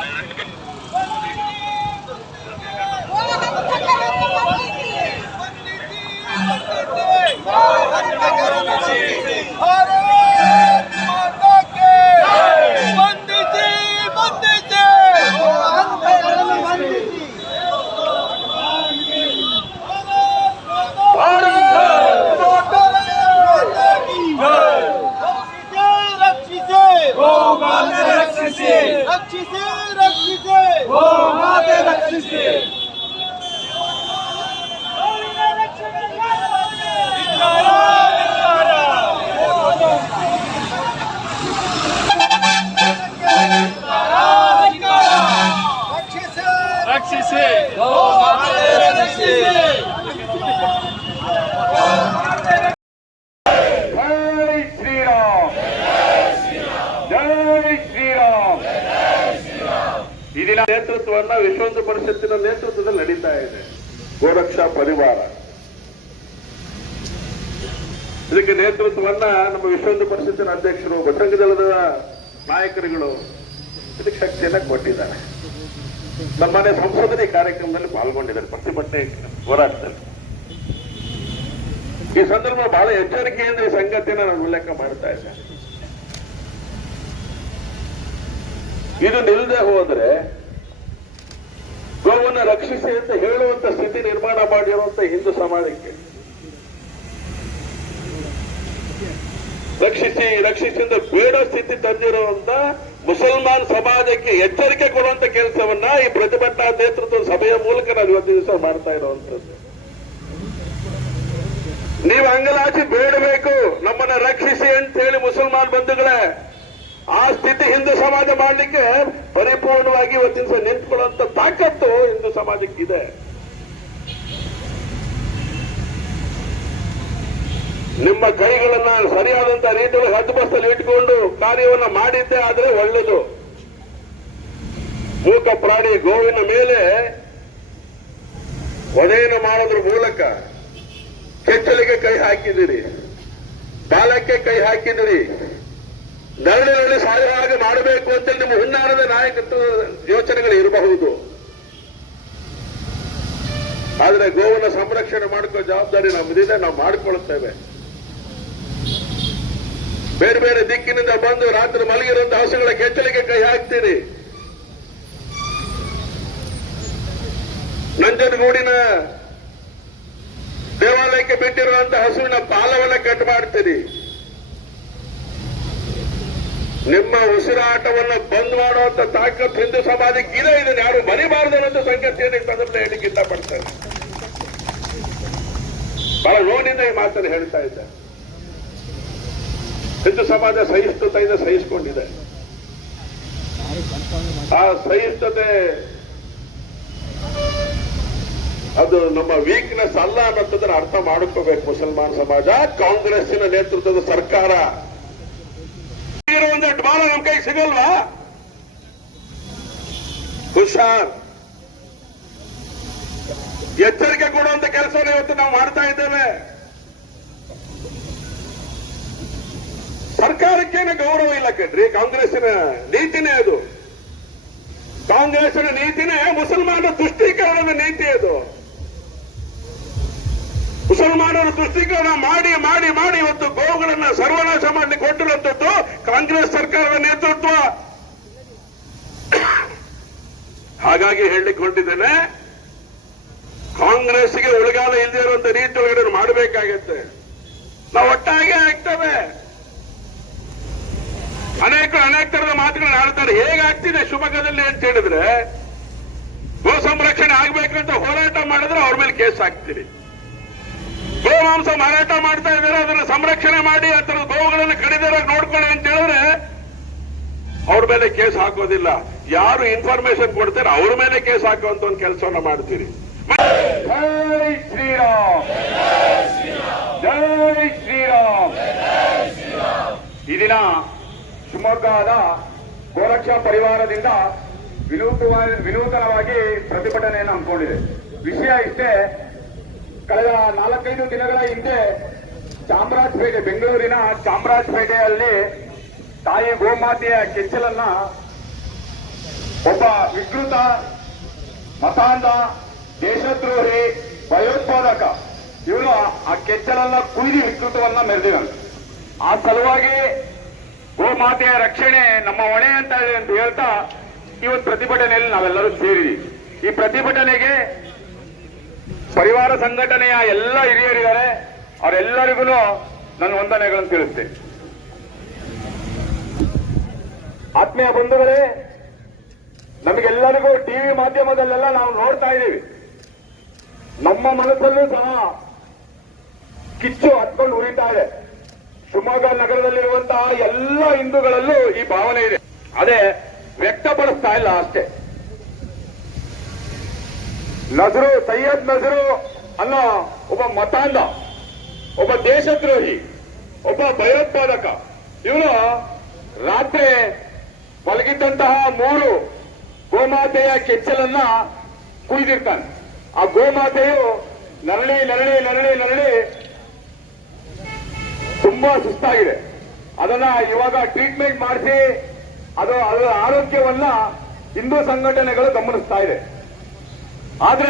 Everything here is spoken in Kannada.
Thank you. ನೇತೃತ್ವವನ್ನ ವಿಶ್ವ ಪರಿಷತ್ತಿನ ನೇತೃತ್ವದಲ್ಲಿ ನಡೀತಾ ಇದೆ. ಗೋರಕ್ಷಾ ಪರಿವಾರ. ಇದಕ್ಕೆ ನೇತೃತ್ವವನ್ನ ನಮ್ಮ ವಿಶ್ವ ಪರಿಷತ್ತಿನ ಅಧ್ಯಕ್ಷರು ಬಜರಂಗ ದಳದ ನಾಯಕರುಗಳು ಇದಕ್ಕೆ ಶಕ್ತಿಯನ್ನ ಕೊಟ್ಟಿದ್ದಾರೆ. ನಮ್ಮನೆ ಸಂಶೋಧನೆ ಕಾರ್ಯಕ್ರಮದಲ್ಲಿ ಪಾಲ್ಗೊಂಡಿದ್ದಾರೆ, ಪ್ರತಿಭಟನೆ ಹೋರಾಟದಲ್ಲಿ. ಈ ಸಂದರ್ಭ ಬಹಳ ಎಚ್ಚರಿಕೆಯಿಂದ ಈ ಸಂಗತಿಯನ್ನು ನಾನು ಉಲ್ಲೇಖ ಮಾಡ್ತಾ ಇದ್ದೇನೆ. ಇದು ನಿಲ್ಲದೆ ಹೋದ್ರೆ ಗೋವನ್ನು ರಕ್ಷಿಸಿ ಅಂತ ಹೇಳುವಂತ ಸ್ಥಿತಿ ನಿರ್ಮಾಣ ಮಾಡಿರುವಂತ ಹಿಂದೂ ಸಮಾಜಕ್ಕೆ. ರಕ್ಷಿಸಿ ರಕ್ಷಿಸಿ ಅಂತ ಬೇಡ ಸ್ಥಿತಿ ತಂದಿರುವಂತ ಮುಸಲ್ಮಾನ್ ಸಮಾಜಕ್ಕೆ ಎಚ್ಚರಿಕೆ ಕೊಡುವಂತ ಕೆಲಸವನ್ನ ಈ ಪ್ರತಿಭಟನಾ ನೇತೃತ್ವದ ಸಭೆಯ ಮೂಲಕ ನಾವು ಇವತ್ತು ದಿವಸ ಮಾಡ್ತಾ ಇರುವಂತದ್ದು. ನೀವು ಅಂಗಲಾಚಿ ಬೇಡಬೇಕು. ನಮ್ಮನ್ನ ರಕ್ಷಿಸಿ ಅಂತ ಹೇಳಿ ಮುಸಲ್ಮಾನ್ ಬಂಧುಗಳೇ ಆ ಸ್ಥಿತಿ ಹಿಂದೂ ಸಮಾಜ ಮಾಡಲಿಕ್ಕೆ ಪರಿಪೂರ್ಣವಾಗಿ ಇವತ್ತಿನ ನಿಂತ್ಕೊಳ್ಳುವಂತ ತಾಕತ್ತು ಹಿಂದೂ ಸಮಾಜಕ್ಕಿದೆ. ನಿಮ್ಮ ಕೈಗಳನ್ನ ಸರಿಯಾದಂತ ರೀತಿಯಲ್ಲಿ ಹದ್ದುಬಸ್ತಲ್ಲಿ ಇಟ್ಕೊಂಡು ಕಾರ್ಯವನ್ನ ಮಾಡಿದ್ದೆ ಆದ್ರೆ ಒಳ್ಳೆದು. ಮೂಕ ಪ್ರಾಣಿ ಗೋವಿನ ಮೇಲೆ ವಧೆಯನ್ನು ಮಾಡೋದ್ರ ಮೂಲಕ ಕೆಚ್ಚಲಿಗೆ ಕೈ ಹಾಕಿದಿರಿ ಬಾಲಕ್ಕೆ ಕೈ ಹಾಕಿದಿರಿ ನರಳಿನಲ್ಲಿ ಸಾಯುವ ಹಾಗೆ ಮಾಡಬೇಕು ಅಂತ ನಿಮ್ಮ ಹುನ್ನಾರದ ನಾಯಕತ್ವ ಯೋಚನೆಗಳು ಇರಬಹುದು. ಆದರೆ ಗೋವನ್ನ ಸಂರಕ್ಷಣೆ ಮಾಡ್ಕೋ ಜವಾಬ್ದಾರಿ ನಮ್ಮದಿದೆ ನಾವು ಮಾಡಿಕೊಳ್ಳುತ್ತೇವೆ ಬೇರೆ ಬೇರೆ ದಿಕ್ಕಿನಿಂದ ಬಂದು ರಾತ್ರಿ ಮಲಗಿರುವಂತಹ ಹಸುಗಳ ಕೆಚ್ಚಲಿಗೆ ಕೈ ಹಾಕ್ತೀರಿ ನಂಜನಗೂಡಿನ ದೇವಾಲಯಕ್ಕೆ ಬಿಟ್ಟಿರುವಂತಹ ಹಸುವಿನ ಪಾಲವನ್ನ ಕಟ್ ಮಾಡ್ತೀರಿ ನಿಮ್ಮ ಉಸಿರಾಟವನ್ನು ಬಂದ್ ಮಾಡುವಂತ ತಾಕತ್ ಹಿಂದೂ ಸಮಾಜಕ್ಕೆ ಇದೆ, ಇದನ್ನು ಯಾರು ಮರಿಬಾರದು ಅನ್ನೋ ಸಂಗತಿಯನ್ನು ಸಂದರ್ಭದಲ್ಲಿ ಹೇಳಿಕ್ಕೆ ಇಷ್ಟಪಡ್ತಾರೆ ಬಹಳ ನೋವಿನಿಂದ ಈ ಮಾತನ್ನು ಹೇಳ್ತಾ ಇದ್ದ. ಹಿಂದೂ ಸಮಾಜ ಸಹಿಷ್ಣುತೆಯಿಂದ ಸಹಿಸಿಕೊಂಡಿದೆ. ಆ ಸಹಿಷ್ಣುತೆ ಅದು ನಮ್ಮ ವೀಕ್ನೆಸ್ ಅಲ್ಲ ಅನ್ನೋದನ್ನ ಅರ್ಥ ಮಾಡ್ಕೋಬೇಕು ಮುಸಲ್ಮಾನ್ ಸಮಾಜ. ಕಾಂಗ್ರೆಸ್ಸಿನ ನೇತೃತ್ವದ ಸರ್ಕಾರ ಇರೋ ಬಾಲ ನಮ್ ಕೈ ಸಿಗಲ್ವಾ? ಹುಷಾರ್. ಎಚ್ಚರಿಕೆ ಕೊಡುವಂತ ಕೆಲಸವನ್ನು ಇವತ್ತು ನಾವು ಮಾಡ್ತಾ ಇದ್ದೇವೆ. ಸರ್ಕಾರಕ್ಕೇನೆ ಗೌರವ ಇಲ್ಲ ಕಣ್ರಿ, ಕಾಂಗ್ರೆಸ್ಸಿನ ನೀತಿನೇ ಅದು. ಕಾಂಗ್ರೆಸ್ಸಿನ ನೀತಿನೇ ಮುಸಲ್ಮಾನರ ತುಷ್ಟೀಕರಣದ ನೀತಿ ಅದು. ಮುಸಲ್ಮಾನರ ತುಷ್ಟೀಕರಣ ಮಾಡಿ ಮಾಡಿ ಮಾಡಿ ಇವತ್ತು ಗೋವುಗಳನ್ನ ಸರ್ವನಾಶ ಮಾಡಲಿಕ್ಕೆ ಕೊಟ್ಟಿರುವಂತದ್ದು ಕಾಂಗ್ರೆಸ್ ಸರ್ಕಾರದ ನೇತೃತ್ವ. ಹಾಗಾಗಿ ಹೇಳಲಿಕ್ಕೆ ಹೊರಟಿದ್ದೇನೆ ಕಾಂಗ್ರೆಸ್ಗೆ ಉಳಿಗಾಲ ಇಲ್ಲದೆ ಇರುವಂತ ರೀತಿ ಒಳಗಡೆ ಮಾಡಬೇಕಾಗತ್ತೆ. ನಾವು ಒಟ್ಟಾಗೆ ಆಗ್ತೇವೆ. ಅನೇಕರು ಅನೇಕ ತರದ ಮಾತುಗಳನ್ನ ಆಡ್ತಾರೆ ಹೇಗಾಗ್ತಿದೆ ಶಿವಮೊಗ್ಗದಲ್ಲಿ ಅಂತ ಹೇಳಿದ್ರೆ, ಗೋ ಸಂರಕ್ಷಣೆ ಆಗ್ಬೇಕಂತ ಹೋರಾಟ ಮಾಡಿದ್ರೆ ಅವ್ರ ಮೇಲೆ ಕೇಸ್ ಹಾಕ್ತೀರಿ. ಗೋಮಾಂಸ ಮಾರಾಟ ಮಾಡ್ತಾ ಇದ್ದಾರೆ, ಅದನ್ನು ಸಂರಕ್ಷಣೆ ಮಾಡಿ, ಆ ತರದ ಗೋವುಗಳನ್ನು ಕಡಿದಾರೆ ನೋಡ್ಕೊಳ್ಳಿ ಅಂತ ಹೇಳಿದ್ರೆ ಅವ್ರ ಮೇಲೆ ಕೇಸ್ ಹಾಕೋದಿಲ್ಲ. ಯಾರು ಇನ್ಫಾರ್ಮೇಶನ್ ಕೊಡ್ತಾರೆ ಅವ್ರ ಮೇಲೆ ಕೇಸ್ ಹಾಕುವಂತ ಒಂದು ಕೆಲಸವನ್ನ ಮಾಡ್ತೀರಿ. ಜೈ ಶ್ರೀರಾಮ್. ಜೈ ಶ್ರೀರಾಮ್. ಈ ದಿನ ಶಿವಮೊಗ್ಗದ ಗೋರಕ್ಷಾ ಪರಿವಾರದಿಂದ ವಿನೂತವಾಗಿ ವಿನೂತನವಾಗಿ ಪ್ರತಿಭಟನೆಯನ್ನು ಹಮ್ಮಿಕೊಂಡಿದೆ. ವಿಷಯ ಇಷ್ಟೇ ಕಳೆದ ನಾಲ್ಕೈದು ದಿನಗಳ ಹಿಂದೆ ಚಾಮರಾಜಪೇಟೆ, ಬೆಂಗಳೂರಿನ ಚಾಮರಾಜಪೇಟೆಯಲ್ಲಿ ತಾಯಿ ಗೋಮಾತೆಯ ಕೆಚ್ಚಲನ್ನ ಒಬ್ಬ ವಿಕೃತ ಮತಾಂಧ, ದೇಶದ್ರೋಹಿ, ಭಯೋತ್ಪಾದಕ. ಇವನು ಆ ಕೆಚ್ಚಲನ್ನ ಕುಯ್ದು ವಿಕೃತವನ್ನ ಮೆರೆದಿದ್ದಾನೆ ಆ ಸಲುವಾಗಿ ಗೋಮಾತೆಯ ರಕ್ಷಣೆ ನಮ್ಮ ಹೊಣೆ ಅಂತ ಹೇಳಿ ಅಂತ ಹೇಳ್ತಾ ಇವತ್ತು ಪ್ರತಿಭಟನೆಯಲ್ಲಿ ನಾವೆಲ್ಲರೂ ಸೇರಿದೀವಿ. ಈ ಪ್ರತಿಭಟನೆಗೆ ಪರಿವಾರ ಸಂಘಟನೆಯ ಎಲ್ಲ ಹಿರಿಯರಿದ್ದಾರೆ, ಅವರೆಲ್ಲರಿಗೂ ನನ್ನ ವಂದನೆಗಳನ್ನು ತಿಳಿಸ್ತೇನೆ. ಆತ್ಮೀಯ ಬಂಧುಗಳೇ, ನಮಗೆಲ್ಲರಿಗೂ ಟಿವಿ ಮಾಧ್ಯಮದಲ್ಲೆಲ್ಲ ನಾವು ನೋಡ್ತಾ ಇದ್ದೀವಿ. ನಮ್ಮ ಮನಸ್ಸಲ್ಲೂ ಸಹ ಕಿಚ್ಚು ಹತ್ಕೊಂಡು ಉರಿತಾ ಇದೆ. ಶಿವಮೊಗ್ಗ ನಗರದಲ್ಲಿರುವಂತಹ ಎಲ್ಲ ಹಿಂದೂಗಳಲ್ಲೂ ಈ ಭಾವನೆ ಇದೆ. ಅದೇ ವ್ಯಕ್ತಪಡಿಸ್ತಾ ಇಲ್ಲ ಅಷ್ಟೇ. ನಜರು ಸೈಯದ್ ನಜರು ಅನ್ನೋ ಒಬ್ಬ ಮತಾಂಧ, ಒಬ್ಬ ದೇಶದ್ರೋಹಿ, ಒಬ್ಬ ಭಯೋತ್ಪಾದಕ. ಇವನು ರಾತ್ರಿ ಮಲಗಿದ್ದಂತಹ ಮೂರು ಗೋಮಾತೆಯ ಕೆಚ್ಚಲನ್ನ ಕುಯ್ದಿರ್ತಾನೆ. ಆ ಗೋಮಾತೆಯು ನರಳಿ ನರಳಿ ನರಳಿ ನರಳಿ ತುಂಬಾ ಸುಸ್ತಾಗಿದೆ. ಅದನ್ನ ಇವಾಗ ಟ್ರೀಟ್ಮೆಂಟ್ ಮಾಡಿಸಿ, ಅದು, ಅದರ ಆರೋಗ್ಯವನ್ನ ಹಿಂದೂ ಸಂಘಟನೆಗಳು ಗಮನಿಸ್ತಾ ಇದೆ. ಆದ್ರೆ